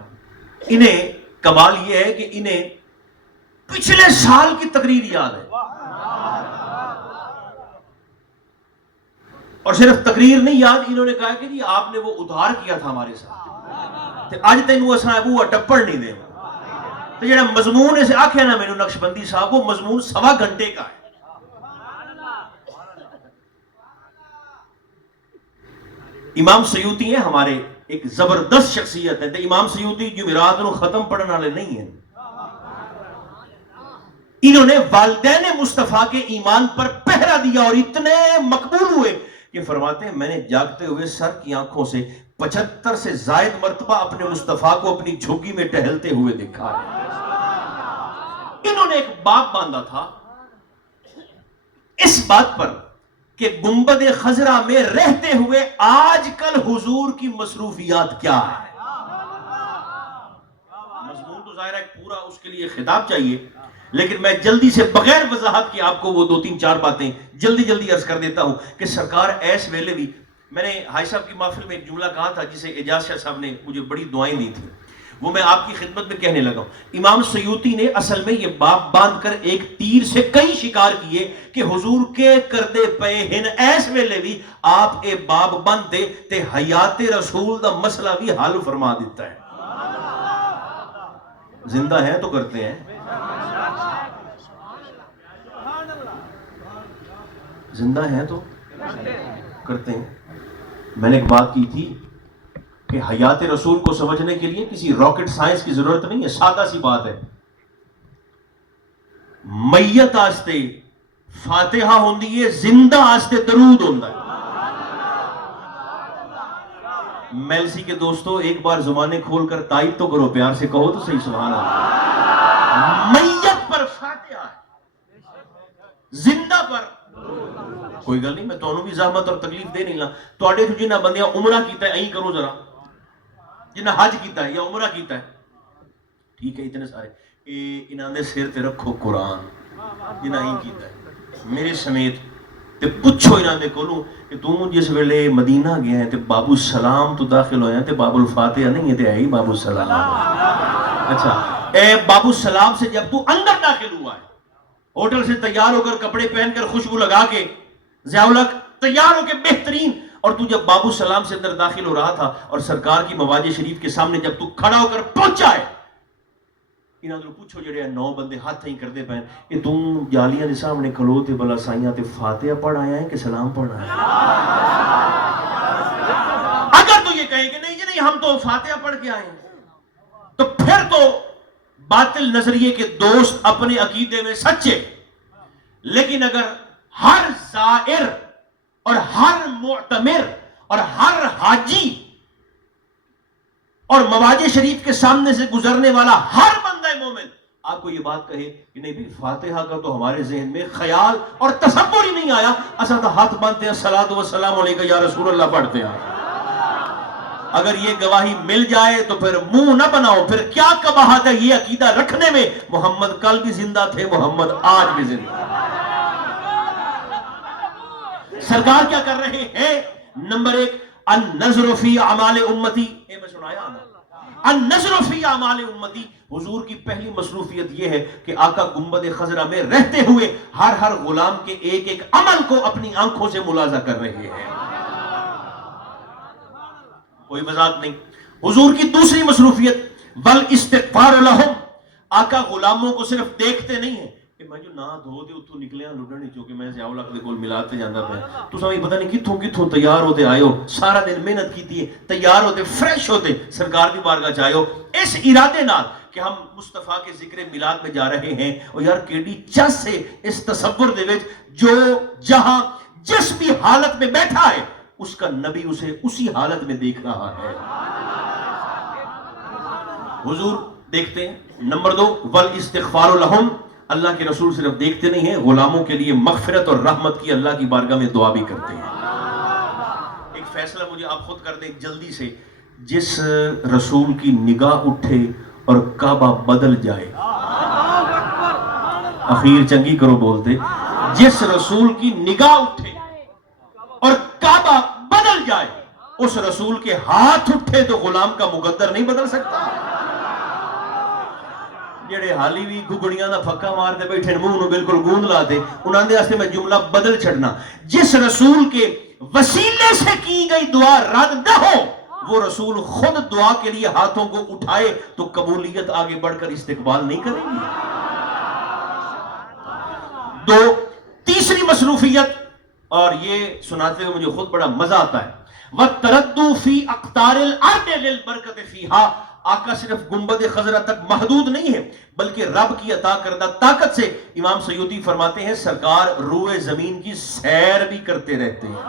انہیں کمال یہ ہے کہ انہیں پچھلے سال کی تقریر یاد ہے اور صرف تقریر نہیں یاد. انہوں نے کہا کہ جی آپ نے وہ ادھار کیا تھا ہمارے ساتھ تے اج تینوں اساں وہ ٹپڑ نہیں دے. تو جڑا مضمون اسے آکھیا نا مینوں نقشبندی صاحب وہ مضمون 1.25 گھنٹے کا ہے. امام سیوطی ہیں ہمارے ایک زبردست شخصیت ہے. امام سیوطی جمعرات نو ختم پڑھنے والے نہیں ہیں. انہوں نے والدین مصطفیٰ کے ایمان پر پہرا دیا اور اتنے مقبول ہوئے کہ فرماتے ہیں میں نے جاگتے ہوئے سر کی آنکھوں سے 75 سے زائد مرتبہ اپنے مصطفیٰ کو اپنی جھگی میں ٹہلتے ہوئے دیکھا ہے. انہوں نے ایک باب باندھا تھا اس بات پر کہ گنبد خضرا میں رہتے ہوئے آج کل حضور کی مصروفیات کیا ہے. مضمون تو ظاہر ہے پورا اس کے لیے خطاب چاہیے لیکن میں جلدی سے بغیر وضاحت کی آپ کو وہ 2-3-4 باتیں جلدی عرض کر دیتا ہوں کہ سرکار ایس ویلے بھی میں نے حاج صاحب کی محفل میں ایک جملہ کہا تھا جسے اعجاز شاہ صاحب نے مجھے بڑی دعائیں دی تھیں وہ میں آپ کی خدمت میں کہنے لگا ہوں. امام سیوطی نے اصل میں یہ باب باندھ کر ایک تیر سے کئی شکار کیے کہ حضور کے کردے پے ہن ایس ویلے بھی آپ اے باب بند دے تے حیات رسول دا مسئلہ بھی حل فرما دیتا ہے. زندہ ہیں تو کرتے ہیں زندہ ہیں تو کرتے ہیں. میں نے ایک بات کی تھی کہ حیات رسول کو سمجھنے کے لیے کسی راکٹ سائنس کی ضرورت نہیں ہے. سادہ سی بات ہے. میت آستے فاتحہ ہوندی ہے زندہ آستے درود ہوندا ہے. میلسی کے دوستو ایک بار زبانیں کھول کر تائید تو کرو پیار سے کہو تو صحیح سبحان اللہ. میت پر فاتحہ ہے زندہ پر کوئی گل نہیں، میں تانوں بھی زحمت اور تکلیف دے نہیں لا. تواڈے تو جنہ بندیاں عمرہ کیتا ہے این کرو ذرا، جنہ حج کیتا ہے یا عمرہ کیتا ہے، ٹھیک ہے اتنے سارے انہاں دے سر تے رکھو قرآن، جنہ این کیتا ہے میرے سمیت، تے پوچھو انہاں دے کولوں کہ تو جس ویلے مدینہ گیا ہے تے باب السلام تو داخل ہویا تے باب الفاتحہ نہیں ہے تے ہے ہی باب السلام. اچھا اے باب السلام سے جب تو اندر داخل ہوا ہے، ہوٹل سے تیار ہو کر کپڑے پہن کر خوشبو لگا کے ضیاء تیار ہو کے بہترین، اور تو جب باب السلام سے اندر داخل ہو رہا تھا اور سرکار کی مواج شریف کے سامنے جب تو کھڑا ہو کر پہنچا ہے، انہاں دے پوچھو جڑے 9 بندے ہاتھ ہی کردے پے کہ تم جالیاں دے سامنے کھلو تے بلا سائیاں تے فاتحہ پڑھ آیا ہے کہ سلام پڑھ آیا ہے؟ اگر تو یہ کہیں کہ نہیں جی نہیں ہم تو فاتحہ پڑھ کے آئے ہیں، تو پھر تو باطل نظریے کے دوست اپنے عقیدے میں سچے. لیکن اگر ہر زائر اور ہر معتمر اور ہر حاجی اور مواج شریف کے سامنے سے گزرنے والا ہر بندہ مومن آپ کو یہ بات کہے کہ نہیں بھی فاتحہ کا تو ہمارے ذہن میں خیال اور تصور ہی نہیں آیا، اصل تو ہاتھ باندھتے ہیں صلاۃ و سلام علیکہ یا رسول اللہ پڑھتے ہیں. اگر یہ گواہی مل جائے تو پھر منہ نہ بناؤ، پھر کیا قباحت ہے یہ عقیدہ رکھنے میں. محمد کل بھی زندہ تھے، محمد آج بھی زندہ. سرکار کیا کر رہے ہیں؟ نمبر 1 النظر فی اعمال امتی، میں سنایا نا، النظر فی اعمال امتی. حضور کی پہلی مصروفیت یہ ہے کہ آقا گنبد خضرا میں رہتے ہوئے ہر غلام کے ایک ایک عمل کو اپنی آنکھوں سے ملاحظہ کر رہے ہیں، کوئی مذاق نہیں. حضور کی دوسری مصروفیت والاستغفار لہم، آقا غلاموں کو صرف دیکھتے نہیں ہیں کہ میں جو نہ دھو دے اتھوں نکلیاں لڈن چونکہ میں ضیاء الحق دے کول ملاد تے جاندا پیا، تو سمجھ پتہ نہیں کتھوں تیار ہوتے آئے ہو، سارا دن محنت کیتی ہے، تیار ہوتے فریش ہوتے سرکار دی بارگاہ چ آئے ہو اس ارادے نال کہ ہم مصطفیٰ کے ذکر میلاد میں جا رہے ہیں. اور یار کیڑی چس ہے اس تصور دے وچ جو جہاں جس بھی حالت میں بیٹھا ہے اس کا نبی اسے اسی حالت میں دیکھ رہا ہے. حضور دیکھتے ہیں. نمبر 2 والاستغفار لہم، اللہ کے رسول صرف دیکھتے نہیں ہیں، غلاموں کے لیے مغفرت اور رحمت کی اللہ کی بارگاہ میں دعا بھی کرتے ہیں. ایک فیصلہ مجھے آپ خود کر دیں جلدی سے، جس رسول کی نگاہ اٹھے اور کعبہ بدل جائے، اخیر چنگی کرو بولتے، جس رسول کی نگاہ اٹھے اور کعبہ بدل جائے، اس رسول کے ہاتھ اٹھے تو غلام کا مقدر نہیں بدل سکتا. جڑے حالی بھی گھگڑیاں دا پھکا مار دے بیٹھے منہ نو بالکل گوند لا دے، انہاں دے واسطے میں جملہ بدل چھڑنا. جس رسول کے وسیلے سے کی گئی دعا رد نہ ہو، وہ رسول خود دعا کے لیے ہاتھوں کو اٹھائے تو قبولیت آگے بڑھ کر استقبال نہیں کرے گی. 2 تیسری مصروفیت، اور یہ سناتے ہوئے مجھے خود بڑا مزہ آتا ہے، وَالتَّرَدُّ فِي أَقْطَارِ الْأَرْضِ لِلْبَرْكَةِ فِيهَا. آقا صرف گنبد خضرہ تک محدود نہیں ہے بلکہ رب کی عطا کردہ طاقت سے امام سیوطی فرماتے ہیں سرکار روئے زمین کی سیر بھی کرتے رہتے ہیں.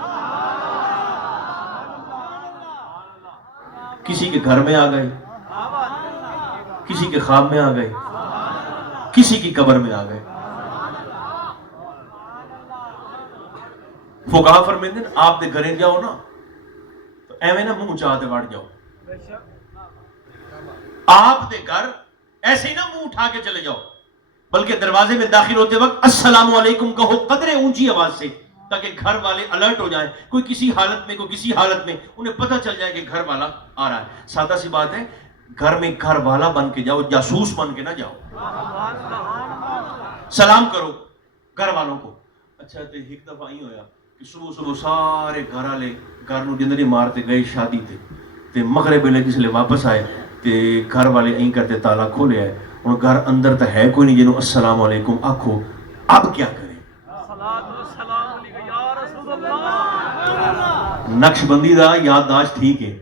کسی کے گھر میں آ گئے، کسی کے خواب میں آ گئے، کسی کی قبر میں آ گئے. فقہا فرماتے ہیں آپ دے گھریں جاؤ نا تو ایویں نہ منہ چاہتے وڑ جاؤ، آپ دے گھر ایسے ہی نہ منہ اٹھا کے چلے جاؤ، بلکہ دروازے میں داخل ہوتے وقت السلام علیکم کہو قدرے اونچی آواز سے، تاکہ گھر والے الرٹ ہو جائیں. کوئی کسی حالت میں، کوئی کسی حالت میں، انہیں پتہ چل جائے کہ گھر والا آ رہا ہے. سادہ سی بات ہے، گھر میں گھر والا بن کے جاؤ، جاسوس بن کے نہ جاؤ. سلام کرو گھر والوں کو. اچھا تے ایک دفعہ ہی ہویا کہ صبح سارے گھر والے گھر نو جندری مارتے گئے شادی تے مغرب ویلے جس لے واپس آئے تے گھر والے این کرتے تالا کھولے آئے. اور گھر اندر تو ہے کوئی نہیں جنہوں السلام علیکم آکھو. اب کیا کریں؟ نقش بندی دا یادداشت ٹھیک ہے،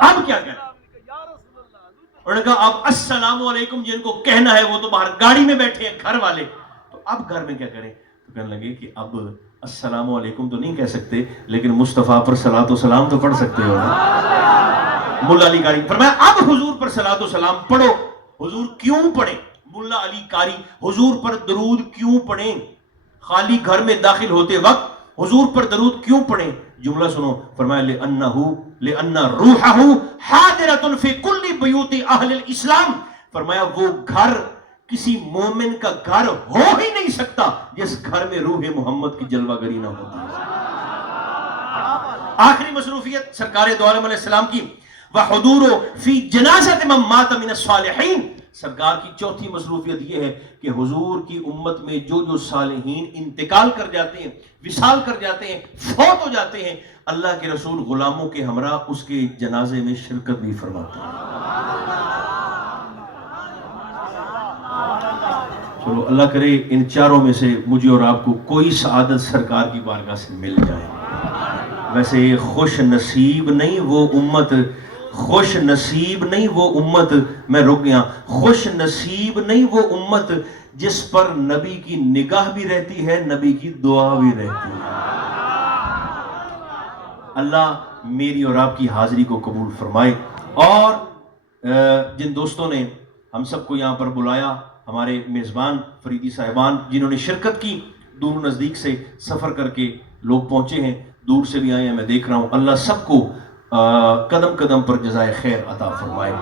اب کیا کریں؟ انہوں نے کہا اب السلام علیکم جن کو کہنا ہے وہ تو باہر گاڑی میں بیٹھے ہیں گھر والے، تو اب گھر میں کیا کریں؟ تو کہنے لگے کہ اب السلام علیکم تو نہیں کہہ سکتے لیکن مصطفیٰ پر صلاۃ و سلام تو پڑھ سکتے ہو نا. ملا علی قاری فرمایا اب حضور پر صلاۃ و سلام پڑھو. حضور کیوں پڑھیں؟ ملا علی قاری حضور پر درود کیوں پڑھیں؟ خالی گھر میں داخل ہوتے وقت حضور پر درود کیوں پڑھیں؟ جملہ سنو، فرمایا لِأَنَّ رُوحَهُ حَاضِرَةٌ فِي كُلِّ بِيُوتِ أَهْلِ الْإِسْلَامِ، فرمایا وہ گھر کسی مومن کا گھر ہو ہی نہیں سکتا جس گھر میں روح محمد کی جلوہ گری نہ ہوتی ہے۔ آخری مصروفیت سرکار دو عالم علیہ السلام کی وحضور فی جنازۃ من مات من الصالحین، سرکار کی چوتھی مصروفیت یہ ہے کہ حضور کی امت میں جو صالحین انتقال کر جاتے ہیں، وصال کر جاتے ہیں، فوت ہو جاتے ہیں، اللہ کے رسول غلاموں کے ہمراہ اس کے جنازے میں شرکت بھی فرماتے ہیں۔ چلو اللہ کرے ان چاروں میں سے مجھے اور آپ کو کوئی سعادت سرکار کی بارگاہ سے مل جائے۔ ویسے خوش نصیب نہیں وہ امت، خوش نصیب نہیں وہ امت، میں رک گیا، خوش نصیب نہیں وہ امت جس پر نبی کی نگاہ بھی رہتی ہے، نبی کی دعا بھی رہتی ہے۔ اللہ میری اور آپ کی حاضری کو قبول فرمائے، اور جن دوستوں نے ہم سب کو یہاں پر بلایا، ہمارے میزبان فریدی صاحبان جنہوں نے شرکت کی، دور نزدیک سے سفر کر کے لوگ پہنچے ہیں، دور سے بھی آئے ہیں، میں دیکھ رہا ہوں، اللہ سب کو قدم قدم پر جزائے خیر عطا فرمائے،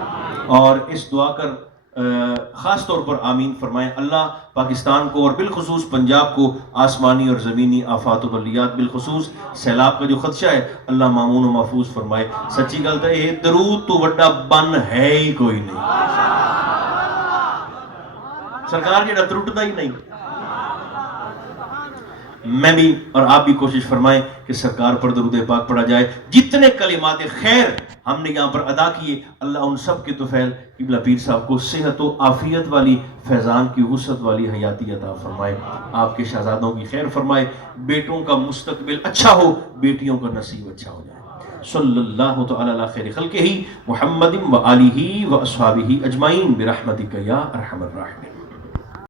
اور اس دعا کر خاص طور پر آمین فرمائے۔ اللہ پاکستان کو اور بالخصوص پنجاب کو آسمانی اور زمینی آفات و بلیات، بالخصوص سیلاب کا جو خدشہ ہے، اللہ مامون و محفوظ فرمائے۔ سچی گل ہے، یہ درود تو وڈا بن ہے ہی کوئی نہیں، سرکار جڑا ترٹدا ہی نہیں۔ میں بھی اور آپ بھی کوشش فرمائیں کہ سرکار پر درود پاک پڑھا جائے۔ جتنے کلمات خیر ہم نے یہاں پر ادا کیے، اللہ ان سب کے طفیل قبلہ پیر صاحب کو صحت و عافیت والی، فیضان کی وسعت والی حیاتی عطا فرمائے، آپ کے شہزادوں کی خیر فرمائے، بیٹوں کا مستقبل اچھا ہو، بیٹیوں کا نصیب اچھا ہو جائے۔ صلی اللہ تعالی علی خیر خلقہ محمد و آلہ و اصحابہ اجمعین برحمتک یا ارحم الراحمین۔